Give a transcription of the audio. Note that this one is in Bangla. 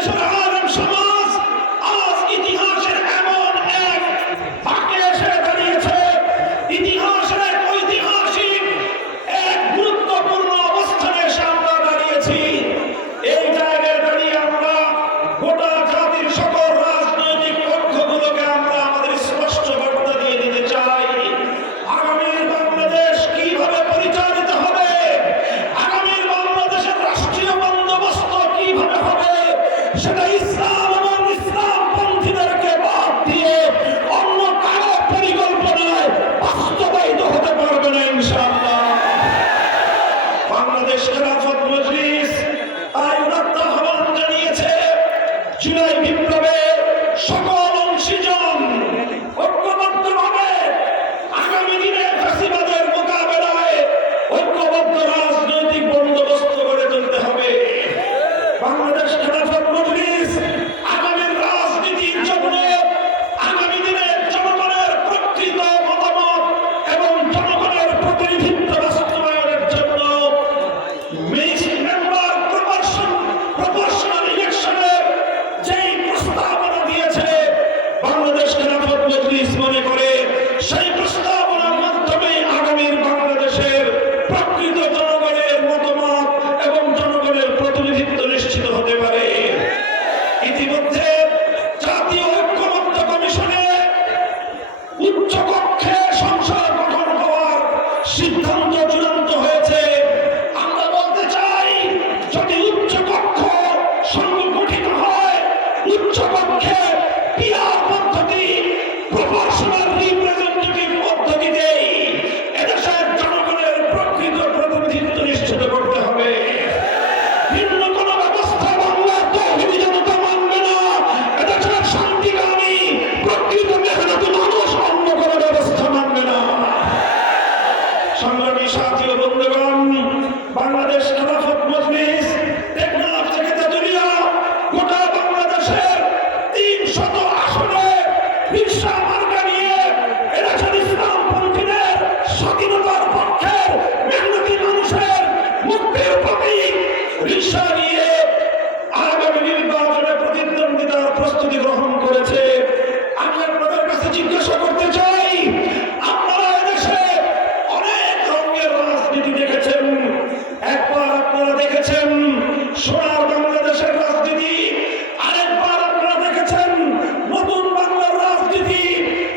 দেশের আলম সমাজ আজ ইতিহাসের এমন এক দাঁড়িয়েছে। ইতিহাসের এক বাংলাদেশ খেলাফত মজলিস আয় আহ্বান জানিয়েছে। জুলাই বিপ্লবে সকল উচ্চপক্ষে বিরাট শত আসনে হিংসা মার্কা নিয়ে এরা ছিল ইসলাম পন্থীদের স্বাধীনতার পক্ষে মানুষের মুক্তির প্রতীক। হিংসা নিয়ে আগামী নির্বাচনে প্রতিদ্বন্দ্বিতার প্রস্তুতি গ্রহণ করেছে। আমি আপনাদের কাছে জিজ্ঞাসা করতে চাই, আপনারা এদেশে অনেক রঙের রাজনীতি দেখেছেন, একবার আপনারা দেখেছেন সোনার